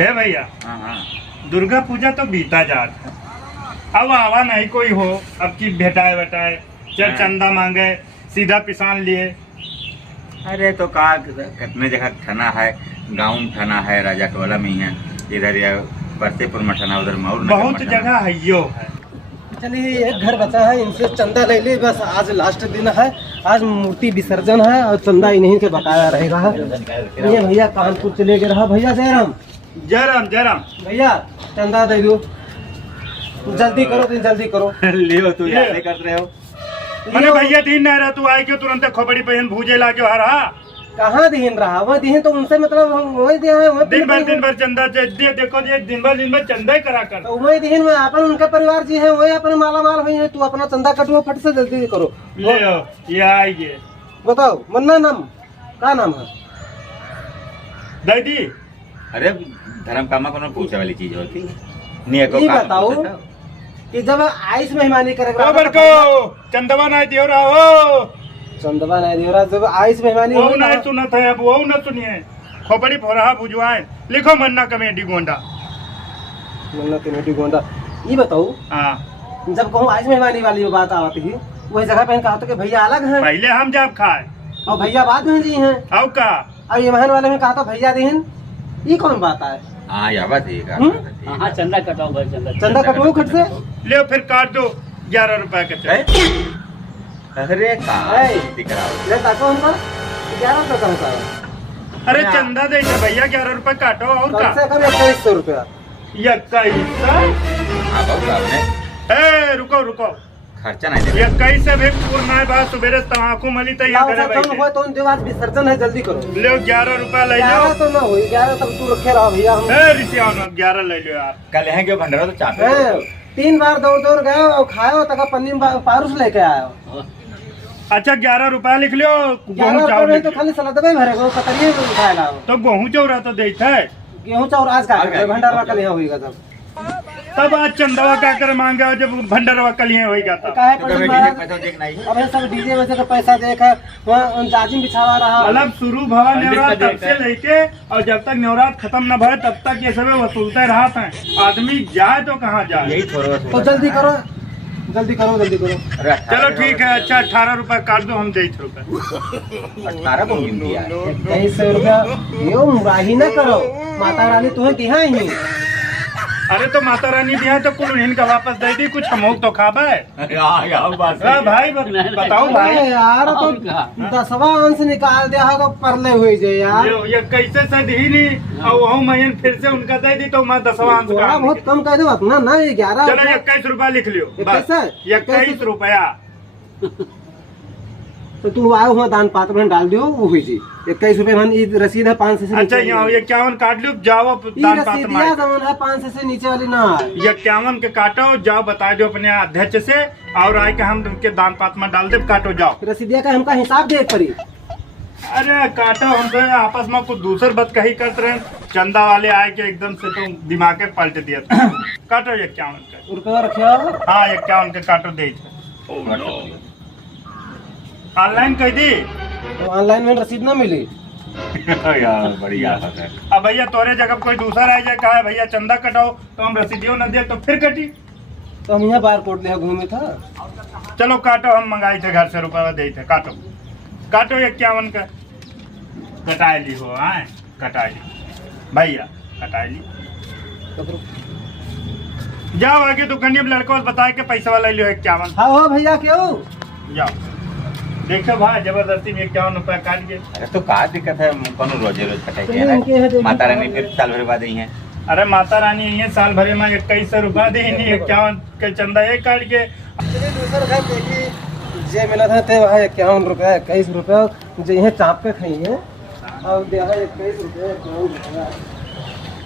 है भैया। हाँ हाँ। दुर्गा पूजा तो बीता जात है, अब आवा नहीं कोई हो, अब की भेटाए बटाए चल चंदा मांगे सीधा पिसान लिए। अरे तो का कितने जगह थाना है, गाँव में थाना है, राजा टोला में ही है, इधर या बरसेपुर में थाना, उधर मऊर बहुत जगह है यो है। चलिए एक घर बचा है, इनसे चंदा ले ले बस। आज लास्ट दिन है, आज मूर्ति विसर्जन है और चंदा इन्हीं के बकाया रहेगा। ये भैया कानपुर चले गए रहा। भैया जयराम जयराम जयराम भैया चंदा दे दो, जल्दी करो तुम जल्दी करो। लियो तू याद नहीं कर रहे हो। मैंने भैया दिन नहीं रहा, तू आए क्यों तुरंत खोपड़ी पहन भूजे ला के हरा। कहाँ दीन रहा, वह दीन तो उनसे मतलब हम वही दिया है। दिन भर चंदा दे, देखो ये दिन भर चंदा ही करा कर। तो वही दीन में अपन उनका परिवार जी है, वही अपने माला माल हुई है। तू अपना चंदा कटो फट से जल्दी करो। ले ये आइए बताओ मन्ना नाम का नाम है दादी। अरे धर्म कामा को पूछे वाली चीज होती नहीं ये बताओ कि जब आइस मेहमानी करेगा चंदवा नहीं दियो रहा, चंदवा नहीं दियो रहा, जब आइस मेहमानी वो नहीं सुना था, अब वो न सुनिए। खोपड़ी फोरहा बुझवाए, लिखो मन्ना कमेटी गोंडा। मन्ना कमेटी गोंडा। ये बताओ जब कहूँ आइस मेहमानी वाली बात आती है, वही जगह पे कहा कि भैया अलग है, पहले हम जब खाए और भैया बाद में जी हैं। आओ का और ये महन वाले में कहा था भैया दिन, ये कौन बात है? हाँ यावा ठीक है। हाँ चंदा कटाओ भाई, चंदा कटवाओ खट से। ले फिर काट दो 11 रुपए के चल। अरे ले ताको हमका 11 रुपए का है। अरे चंदा दे भैया 11 रुपए काटो और कम से कम 2100 रुपया। 21 रुको रुको, खर्चा नहीं दे। 21 से भी पूर्ण है बात। सुबेरे तमाकू मली तैयार करे हो तो उन दिवास विसर्जन है, जल्दी करो। ले 11 रुपए ले लो। 11 तो ना हुई, 11 तब तू रखे रहा भैया। हम 11 ले लो यार। कल यहाँ क्यों भंडारा तो चाहते 3 बार दौड़ गए और खाए तक पन्नी में पारुस लेके आयो। अच्छा 11 रुपया लिख लो। 11 रुपए में तो खाली सलादबे भरे गो कतरिए खाएगा। तो गेहूं चौरा तो देते है। गेहूं चाउर आज का भंडारा कल यहाँ होएगा। तब आज चंदवा का कर मांगे जब भंडारवा कल यहाँ होएगा तब। काहे अबे सब डीजे वैसे का पैसा देकर वहाँ जाजिम बिछावा रहा। मतलब शुरू भवा नेवरात तब से लेके और जब तक नेवरात खत्म न भरे तब तक ये सब वसूलते रहा था। आदमी जाए तो कहाँ जाए। यही थोड़ा तो जल्दी करो जल्दी करो जल्दी करो। चलो ठीक है। अच्छा 18 रुपए काट दो, हम 23 रुपए। 18 को गिनती है। 2300 रुपया यो मुराही न करो, माता रानी तुम्हें दिया ही। अरे तो माता रानी दिया तो कुल इनका वापस दे दी, कुछ हम तो खाबा है। भाई बताओ भाई यार तो 10वां अंश निकाल दिया होगा परले हुई जे यार। ये कैसे से दी नहीं और वो महीन फिर से उनका दे दी तो मैं 10वां अंश थोड़ा बहुत कम कर दो अपना ना। 11 चलो 21 रुपया लिख लियो। 21 रुपया। तो तू आयो हुआ दान पात्र में डाल दियो वो हुई जी। 21 रुपए मन रसीद है 500 से। अच्छा यहाँ 51 काट लियो, जाओ दान पात्र में। है 500 से नीचे वाली ना। 51 के काटो, जाओ बता दो अपने अध्यक्ष से और आए के हम उनके दान पात्र में डाल दे। काटो जाओ। रसीदिया का हमका हिसाब दे पड़ी। अरे काटो, हमसे आपस में कुछ दूसर बात कही करते रहे। चंदा वाले आए के एकदम से तो दिमाग पलट दिया। काटो 51 का रुपया रखियो। हाँ 51 के काटो दे। ऑनलाइन कह दी तो ऑनलाइन में रसीद ना मिली यार बढ़िया है। अब भैया तोरे जगह कोई दूसरा आ जाए कहा भैया चंदा कटाओ तो हम रसीदियों न दे तो फिर कटी। तो हम यहाँ बार कोट ले घूमे था। चलो काटो, हम मंगाई थे घर से रुपया दे थे। काटो काटो 51 का कटा ली हो। आए कटा ली भैया कटा ली। जाओ आगे दुकानी में लड़कों बताए के पैसा वाला लियो 51। हाँ हो भैया क्यों जाओ देखो भाई जबरदस्ती में 51 रुपया काट के। अरे तो का दिक्कत है, कौन रोजे रोज कटे माता रानी फिर साल भर बाद ही है। अरे माता रानी ये साल भरे में 21 रुपया दे 51 के चंदा ये काट के। जे मिला था ते वहाँ 51 रुपया 21 रुपया जे चाप के खाई है और 21 रुपया 51 रुपया।